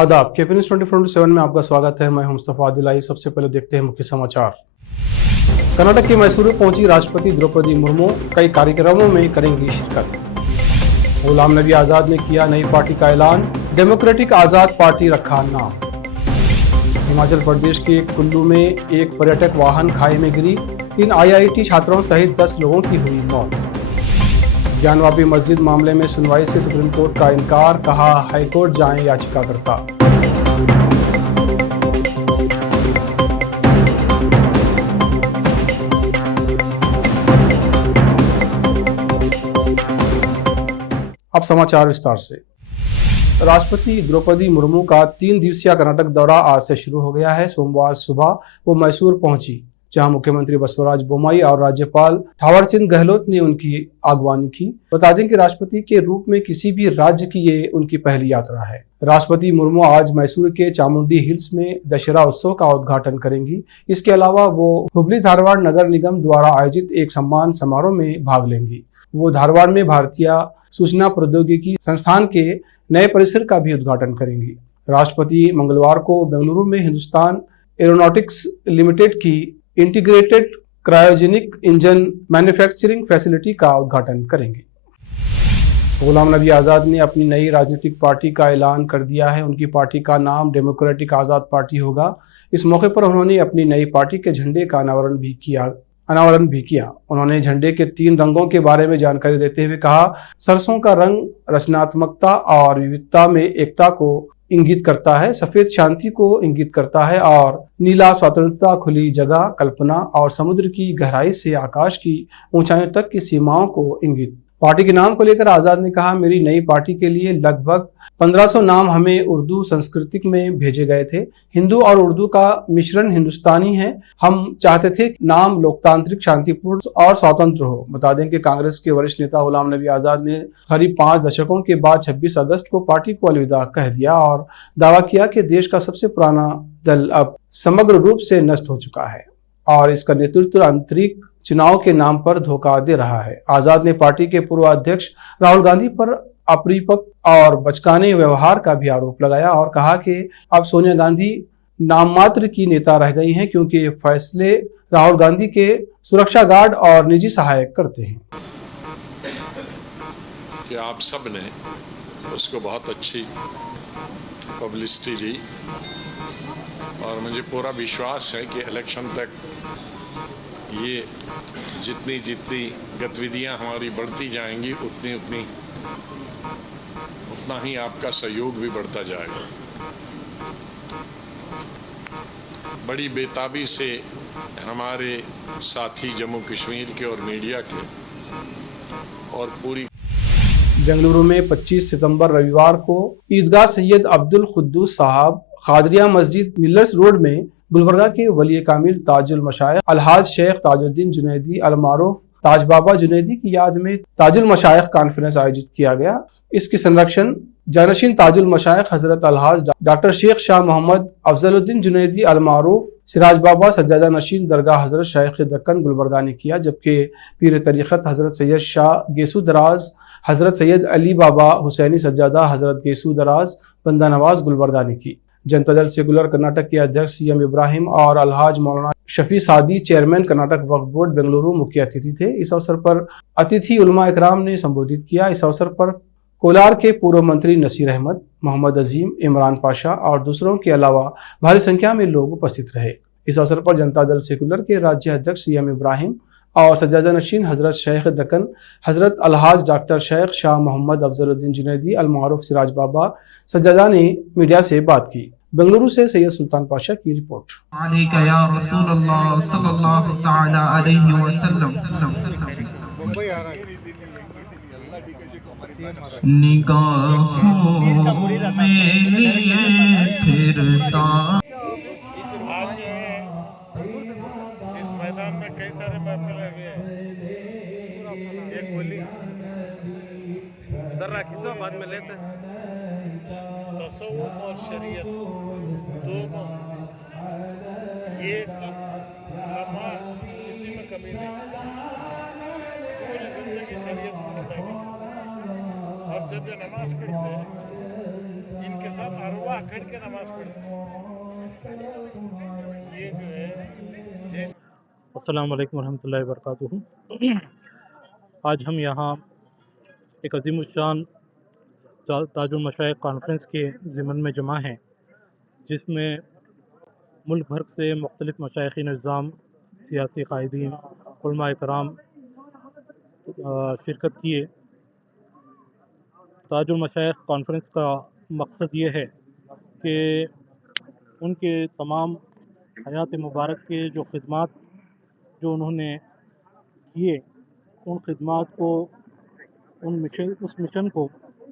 आदाब के 24/7 में आपका स्वागत है। मैं हूं मुस्तफा आदिलाई। सबसे पहले देखते हैं मुख्य समाचार। कर्नाटक के मैसूर पहुंची राष्ट्रपति द्रौपदी मुर्मू कई कार्यक्रमों में करेंगी शिरकत। गुलाम नबी आजाद ने किया नई पार्टी का ऐलान, डेमोक्रेटिक आजाद पार्टी रखा नाम। हिमाचल प्रदेश के कुल्लू में एक पर्यटक वाहन खाई में गिरी, 3 IIT छात्रों सहित 10 लोगों की हुई मौत। ज्ञानवापी मस्जिद मामले में सुनवाई से सुप्रीम कोर्ट का इनकार, कहा हाईकोर्ट जाएं याचिकाकर्ता। अब समाचार विस्तार से। राष्ट्रपति द्रौपदी मुर्मू का 3 दिवसीय कर्नाटक दौरा आज से शुरू हो गया है। सोमवार सुबह वो मैसूर पहुंची, जहां मुख्यमंत्री बसवराज बोम्मई और राज्यपाल थावरचंद गहलोत ने उनकी अगवानी की। बता दें कि राष्ट्रपति के रूप में किसी भी राज्य की ये उनकी पहली यात्रा है। राष्ट्रपति मुर्मू आज मैसूर के चामुंडी हिल्स में दशहरा उत्सव का उद्घाटन करेंगी। इसके अलावा वो हुबली धारवाड़ नगर निगम द्वारा आयोजित एक सम्मान समारोह में भाग लेंगी। वो धारवाड़ में भारतीय सूचना प्रौद्योगिकी संस्थान के नए परिसर का भी उद्घाटन करेंगी। राष्ट्रपति मंगलवार को बेंगलुरु में हिंदुस्तान एरोनॉटिक्स लिमिटेड की integrated cryogenic engine manufacturing facility का उद्घाटन करेंगे। गुलाम नबी आजाद ने अपनी नई राजनीतिक पार्टी का ऐलान कर दिया है। उनकी पार्टी का नाम डेमोक्रेटिक आजाद पार्टी होगा। इस मौके पर उन्होंने अपनी नई पार्टी के झंडे का अनावरण भी किया। उन्होंने झंडे के 3 रंगों के बारे में जानकारी देते हुए कहा, सरसों का रंग रचनात्मकता और विविधता में एकता को इंगित करता है, सफेद शांति को इंगित करता है और नीला स्वतंत्रता, खुली जगह, कल्पना और समुद्र की गहराई से आकाश की ऊंचाइयों तक की सीमाओं को इंगित। पार्टी के नाम को लेकर आजाद ने कहा, मेरी नई पार्टी के लिए लगभग 1500 नाम हमें उर्दू संस्कृति में भेजे गए थे। हिंदू और उर्दू का मिश्रण हिंदुस्तानी है। हम चाहते थे नाम लोकतांत्रिक, शांतिपूर्ण और स्वतंत्र हो। बता दें कि कांग्रेस के वरिष्ठ नेता गुलाम नबी आजाद ने करीब 5 दशकों के बाद 26 अगस्त को पार्टी को अलविदा कह दिया और दावा किया कि देश का सबसे पुराना दल अब समग्र रूप से नष्ट हो चुका है और इसका नेतृत्व आंतरिक चुनाव के नाम पर धोखा दे रहा है। आजाद ने पार्टी के पूर्व अध्यक्ष राहुल गांधी पर अपरिपक्व और बचकाने व्यवहार का भी आरोप लगाया और कहा कि अब सोनिया गांधी नाम मात्र की नेता रह गई हैं, क्योंकि ये फैसले राहुल गांधी के सुरक्षा गार्ड और निजी सहायक करते हैं। कि आप सब ने उसको बहुत अच्छी पब्लिसिटी दी और मुझे पूरा विश्वास है कि इलेक्शन तक ये जितनी गतिविधियां हमारी बढ़ती जाएंगी उतना ही आपका सहयोग भी बढ़ता जाएगा। बड़ी बेताबी से हमारे साथी जम्मू कश्मीर के और मीडिया के और पूरी बेंगलुरु में 25 सितंबर रविवार को ईदगाह सैयद अब्दुल कुद्दूस साहब खादरिया मस्जिद मिलर्स रोड में गुलबर्गा के वली कामिल ताजुल मशाइख अलहाज शेख ताजुद्दीन जुनैदी अलमारूफ ताज बाबा जुनैदी की याद में ताजुल मशाइख कॉन्फ्रेंस आयोजित किया गया। इसकी संरक्षण जानशीन ताजुल मशाइख हजरत अलहाज डॉक्टर शेख शाह मोहम्मद अफजलुद्दीन जुनैदी अलमारूफ सिराज बाबा सज्जादा नशीन दरगाह हजरत शेख दक्कन गुलबर्गा ने किया, जबकि पीर तरीक़त हजरत सैयद शाह गेसू दराज हजरत सैयद अली बाबा हुसैनी सज्जादा हजरत गेसू दराज बंदा नवाज गुलबर्गा ने की। जनता दल सेकुलर कर्नाटक के अध्यक्ष CM इब्राहिम और अलहाज मौलाना शफी सादी चेयरमैन कर्नाटक वक्फ बोर्ड बेंगलुरु मुख्य अतिथि थे। इस अवसर पर अतिथि उलमा इकराम ने संबोधित किया। इस अवसर पर कोलार के पूर्व मंत्री नसीर अहमद, मोहम्मद अजीम, इमरान पाशा और दूसरों के अलावा भारी संख्या में लोग उपस्थित रहे। इस अवसर पर जनता दल सेकुलर के राज्य अध्यक्ष CM इब्राहिम और सज्जादा नशीन हजरत शेख दक्कन हजरत अलहाज डॉक्टर शेख शाह मोहम्मद अफजलुद्दीन जुनैदी अलमारूफ सिराज बाबा सज्जादा ने मीडिया से बात की। बेंगलुरु से सैयद सुल्तान पाशा की रिपोर्ट। निगाहों में लिए फिरता इस मैदान में कई सारे महफिल लगे हैं। एक गोली दर्रा किस्सा बाद में लेते हैं। तसव्वुफ और शरीयत दोनों ये लम्हा किसी में कमी नहीं। पूरी जिंदगी शरीयत को बताएगी और जब ये नमाज पढ़ते हैं इनके साथ अरवा खड़ के नमाज पढ़ते हैं। ये जो है जैसे अस्सलाम वालेकुम रहमतुल्लाहि व बरकातुहू। आज हम यहाँ एक अज़ीमुश्शान ताजुल मशाइख कॉन्फ्रेंस के ज़िमन में जमा हैं, जिसमें मुल्क भर से मुख्तलिफ़ मशाइख़ निज़ाम, सियासी कायदीन, उलमा इकराम शिरकत किए। ताजुल मशाइख कॉन्फ्रेंस का मकसद ये है कि उनके तमाम हयात मुबारक के जो ख़िदमात जो उन्होंने किए, उन ख़िदमात को उस मिशन को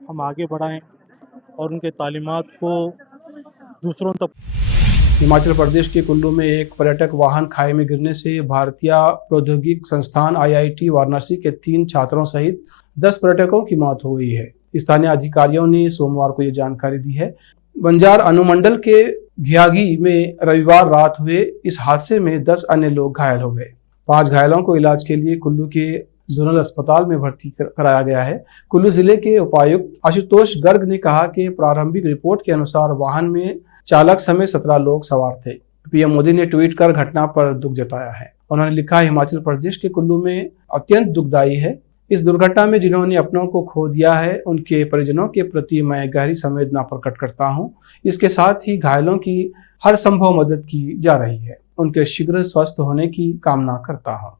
हम आगे बढ़ाएं और उनके तालीमात को दूसरों तक। हिमाचल प्रदेश के कुल्लू में एक पर्यटक वाहन खाई में गिरने से भारतीय प्रौद्योगिक संस्थान IIT वाराणसी के 3 छात्रों सहित 10 पर्यटकों की मौत हो गई है। स्थानीय अधिकारियों ने सोमवार को ये जानकारी दी है। बंजार अनुमंडल के घियागी में रविवार रात हुए इस हादसे में 10 अन्य लोग घायल हो गए। 5 घायलों को इलाज के लिए कुल्लू के जोनल अस्पताल में भर्ती कराया गया है। कुल्लू जिले के उपायुक्त आशुतोष गर्ग ने कहा कि प्रारंभिक रिपोर्ट के अनुसार वाहन में चालक समेत 17 लोग सवार थे। पीएम मोदी ने ट्वीट कर घटना पर दुख जताया है। उन्होंने लिखा, हिमाचल प्रदेश के कुल्लू में अत्यंत दुखदायी है। इस दुर्घटना में जिन्होंने अपनों को खो दिया है, उनके परिजनों के प्रति मैं गहरी संवेदना प्रकट करता हूं। इसके साथ ही घायलों की हर संभव मदद की जा रही है। उनके शीघ्र स्वस्थ होने की कामना करता हूं।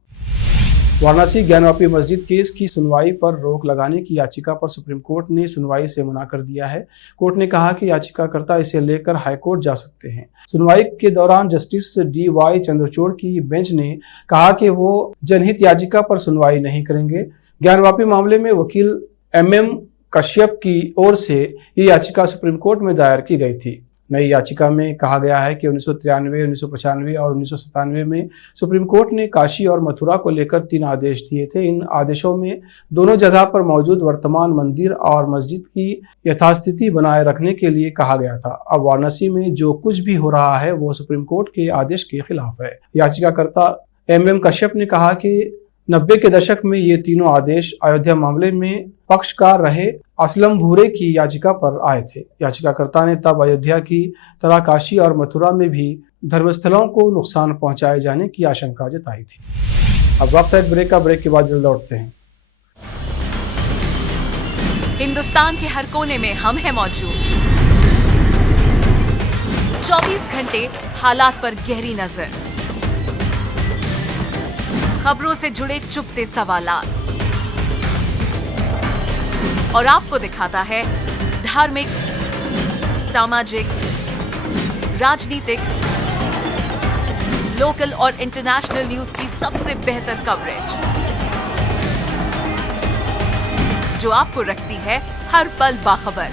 वाराणसी ज्ञानवापी मस्जिद केस की सुनवाई पर रोक लगाने की याचिका पर सुप्रीम कोर्ट ने सुनवाई से मना कर दिया है। कोर्ट ने कहा कि याचिकाकर्ता इसे लेकर हाईकोर्ट जा सकते हैं। सुनवाई के दौरान जस्टिस DY चंद्रचूड़ की बेंच ने कहा कि वो जनहित याचिका पर सुनवाई नहीं करेंगे। ज्ञानवापी मामले में वकील MM कश्यप की ओर से ये याचिका सुप्रीम कोर्ट में दायर की गई थी। नई याचिका में कहा गया है कि 1993, 1995 और 1997 में सुप्रीम कोर्ट ने काशी और मथुरा को लेकर 3 आदेश दिए थे। इन आदेशों में दोनों जगह पर मौजूद वर्तमान मंदिर और मस्जिद की यथास्थिति बनाए रखने के लिए कहा गया था। अब वाराणसी में जो कुछ भी हो रहा है वो सुप्रीम कोर्ट के आदेश के खिलाफ है। याचिकाकर्ता MM कश्यप ने कहा कि 90 के दशक में ये तीनों आदेश अयोध्या मामले में पक्षकार रहे असलम भूरे की याचिका पर आए थे। याचिकाकर्ता ने तब अयोध्या की तरह काशी और मथुरा में भी धर्मस्थलों को नुकसान पहुंचाए जाने की आशंका जताई थी। अब वक्त है ब्रेक का। ब्रेक के बाद जल्द लौटते हैं। हिंदुस्तान के हर कोने में हम हैं मौजूद। 24 घंटे हालात पर गहरी नजर, खबरों से जुड़े चुपते सवालात, और आपको दिखाता है धार्मिक, सामाजिक, राजनीतिक, लोकल और इंटरनेशनल न्यूज की सबसे बेहतर कवरेज, जो आपको रखती है हर पल बाखबर।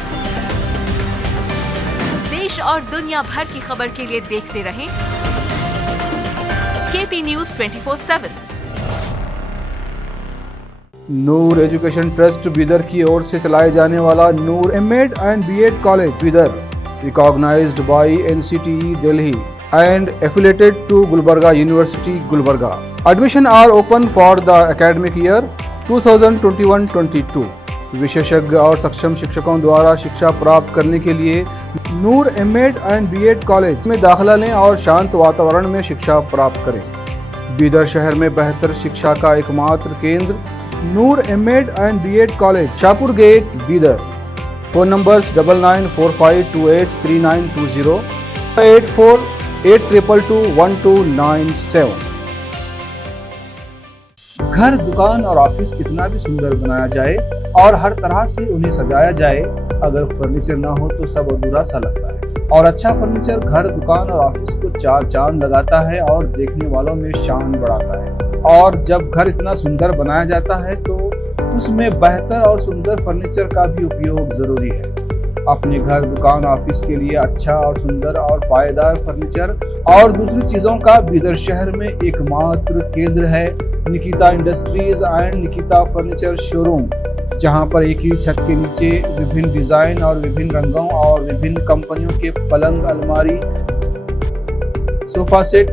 देश और दुनिया भर की खबर के लिए देखते रहें KP News 24/7। Noor education trust Bidar की ओर से चलाए जाने वाला Noor M.Ed and B.Ed college Bidar, recognised by NCTE Delhi and affiliated to Gulbarga University, Gulbarga. Admission are open for the academic year 2021-22. विशेषज्ञ और सक्षम शिक्षकों द्वारा शिक्षा प्राप्त करने के लिए नूर M.Ed and B.Ed कॉलेज में दाखिला लें और शांत वातावरण में शिक्षा प्राप्त करें। बीदर शहर में बेहतर शिक्षा का एकमात्र केंद्र Noor M.Ed and B.Ed college, Shahpur gate, Bidar. Phone numbers 9945283920, 8482221297। घर, दुकान और ऑफिस कितना भी सुंदर बनाया जाए और हर तरह से उन्हें सजाया जाए, अगर फर्नीचर ना हो तो सब अधूरा सा लगता है। और अच्छा फर्नीचर घर, दुकान और ऑफिस को 4 चांद लगाता है और देखने वालों में शान बढ़ाता है। और जब घर इतना सुंदर बनाया जाता है तो उसमें बेहतर और सुंदर फर्नीचर का भी उपयोग जरूरी है। अपने घर, दुकान, ऑफिस के लिए अच्छा और सुंदर और पायदार फर्नीचर और दूसरी चीजों का बीदर शहर में एकमात्र केंद्र है Nikita industries and Nikita furniture showroom, जहां पर एक ही छत के नीचे विभिन्न डिजाइन और विभिन्न रंगों और विभिन्न कंपनियों के पलंग, अलमारी, सोफा सेट,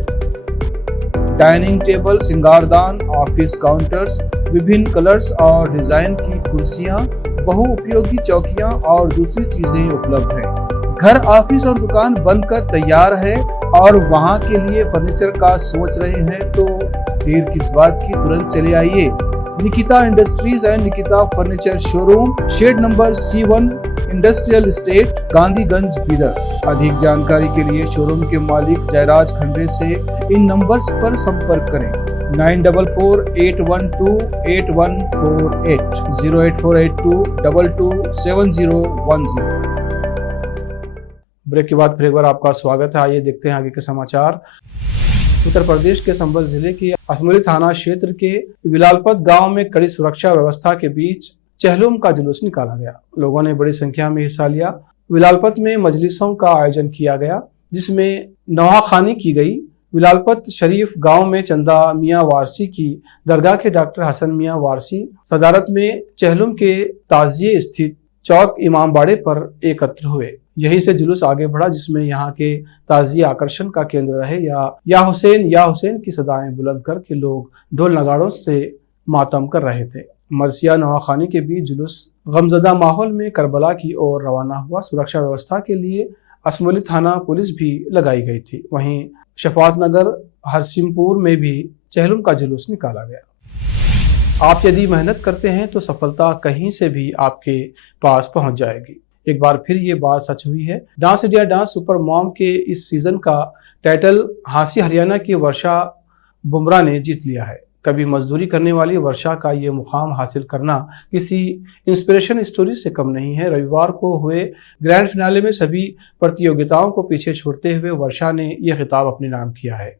डाइनिंग टेबल, सिंगारदान, ऑफिस काउंटर्स, विभिन्न कलर्स और डिजाइन की कुर्सियां, बहुउपयोगी चौकियां और दूसरी चीजें उपलब्ध हैं। घर, ऑफिस और दुकान बनकर तैयार है और वहां के लिए फर्नीचर का सोच रहे हैं तो देर किस बात की, तुरंत चले आइए। Nikita industries and Nikita furniture showroom, shed number C1, industrial estate, Gandhiganj, Bidar. अधिक जानकारी के लिए शोरूम के मालिक जयराज खंडे से इन नंबर्स पर संपर्क करें। 9448128148, 08482227010। ब्रेक के बाद फिर एक बार आपका स्वागत है। आइए देखते हैं आगे के समाचार। उत्तर प्रदेश के संभल जिले के असमली थाना क्षेत्र के विलालपत गांव में कड़ी सुरक्षा व्यवस्था के बीच चहलुम का जुलूस निकाला गया। लोगों ने बड़ी संख्या में हिस्सा लिया। विलालपत में मजलिसों का आयोजन किया गया जिसमें नवाखानी की गई। विलालपत शरीफ गांव में चंदा मियां वारसी की दरगाह के डॉक्टर हसन मियां वारसी सदारत में चहलुम के ताजिए स्थित चौक इमामबाड़े पर एकत्र हुए। यहीं से जुलूस आगे बढ़ा जिसमें यहाँ के ताजिए आकर्षण का केंद्र रहे। या हुसैन की सदाएं बुलंद करके लोग ढोल नगाड़ों से मातम कर रहे थे। मरसिया नवाखानी के बीच जुलूस गमजदा माहौल में करबला की ओर रवाना हुआ। सुरक्षा व्यवस्था के लिए असमली थाना पुलिस भी लगाई गई थी। वहीं शफात नगर हरसिमपुर में भी चहलुम का जुलूस निकाला गया। आप यदि मेहनत करते हैं तो सफलता कहीं से भी आपके पास पहुंच जाएगी। एक बार फिर ये बात सच हुई है। Dance India dance super mom के इस सीजन का टाइटल हांसी हरियाणा की वर्षा बुमरा ने जीत लिया है। कभी मजदूरी करने वाली वर्षा का ये मुकाम हासिल करना किसी इंस्पिरेशन स्टोरी से कम नहीं है। रविवार को हुए ग्रैंड फिनाले में सभी प्रतियोगिताओं को पीछे छोड़ते हुए वर्षा ने यह खिताब अपने नाम किया है।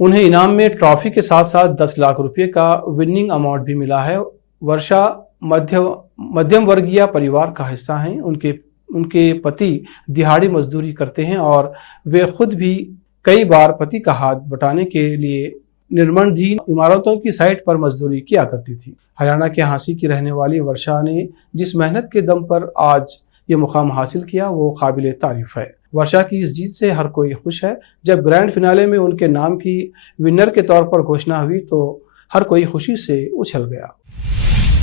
उन्हें इनाम में ट्रॉफी के साथ साथ 10 लाख रुपए का विनिंग अमाउंट भी मिला है। वर्षा मध्यम वर्गीय परिवार का हिस्सा हैं। उनके पति दिहाड़ी मजदूरी करते हैं और वे खुद भी कई बार पति का हाथ बटाने के लिए निर्माणाधीन इमारतों की साइट पर मजदूरी किया करती थी। हरियाणा के हांसी की रहने वाली वर्षा ने जिस मेहनत के दम पर आज ये मुकाम हासिल किया वो काबिले तारीफ है। वर्षा की इस जीत से हर कोई खुश है। जब ग्रैंड फिनाले में उनके नाम की विनर के तौर पर घोषणा हुई तो हर कोई खुशी से उछल गया।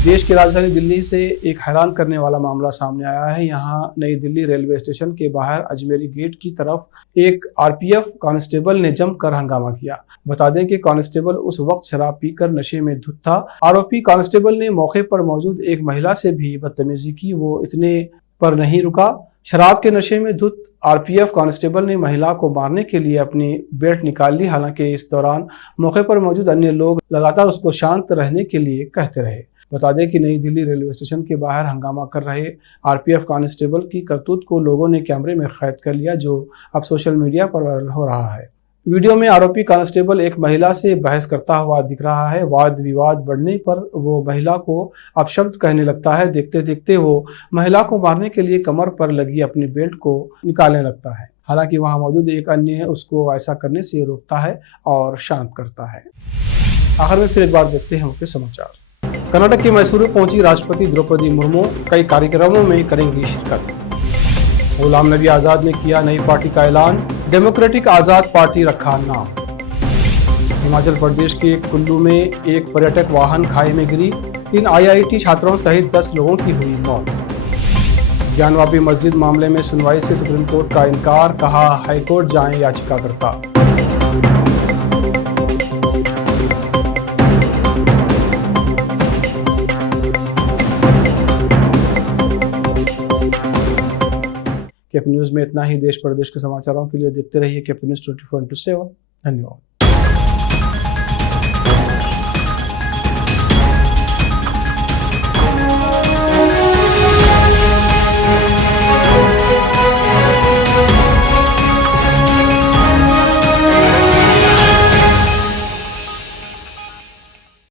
देश की राजधानी दिल्ली से एक हैरान करने वाला मामला सामने आया है। यहाँ नई दिल्ली रेलवे स्टेशन के बाहर अजमेरी गेट की तरफ एक आरपीएफ कांस्टेबल ने जमकर हंगामा किया। बता दें कि कांस्टेबल उस वक्त शराब पीकर नशे में धुत था। आरोपी कांस्टेबल ने मौके पर मौजूद एक महिला से भी बदतमीजी की। वो इतने पर नहीं रुका। शराब के नशे में धुत आरपीएफ कांस्टेबल ने महिला को मारने के लिए अपनी बेल्ट निकाल ली। हालांकि इस दौरान मौके पर मौजूद अन्य लोग लगातार उसको शांत रहने के लिए कहते रहे। बता दें कि नई दिल्ली रेलवे स्टेशन के बाहर हंगामा कर रहे आरपीएफ कांस्टेबल की करतूत को लोगों ने कैमरे में कैद कर लिया, जो अब सोशल मीडिया पर वायरल हो रहा है। वीडियो में आरोपी कांस्टेबल एक महिला से बहस करता हुआ दिख रहा है। वाद विवाद बढ़ने पर वो महिला को अपशब्द कहने लगता है। देखते देखते वो महिला को मारने के लिए कमर पर लगी अपनी बेल्ट को निकालने लगता है। हालांकि वहां मौजूद एक अन्य उसको ऐसा करने से रोकता है और शांत करता है। आखिर में फिर एक बार देखते हैं मुख्य समाचार। कर्नाटक के मैसूर में पहुंची राष्ट्रपति द्रौपदी मुर्मू कई कार्यक्रमों में करेंगी शिरकत। गुलाम नबी आजाद ने किया नई पार्टी का ऐलान, डेमोक्रेटिक आजाद पार्टी रखा नाम। हिमाचल प्रदेश के कुल्लू में एक पर्यटक वाहन खाई में गिरी, 3 IIT छात्रों सहित 10 लोगों की हुई मौत। ज्ञानवापी मस्जिद मामले में सुनवाई से सुप्रीम कोर्ट का इनकार, कहा हाईकोर्ट जाएं याचिकाकर्ता। केपी न्यूज में इतना ही। देश प्रदेश के समाचारों के लिए देखते रहिए केपी न्यूज 24/7। धन्यवाद।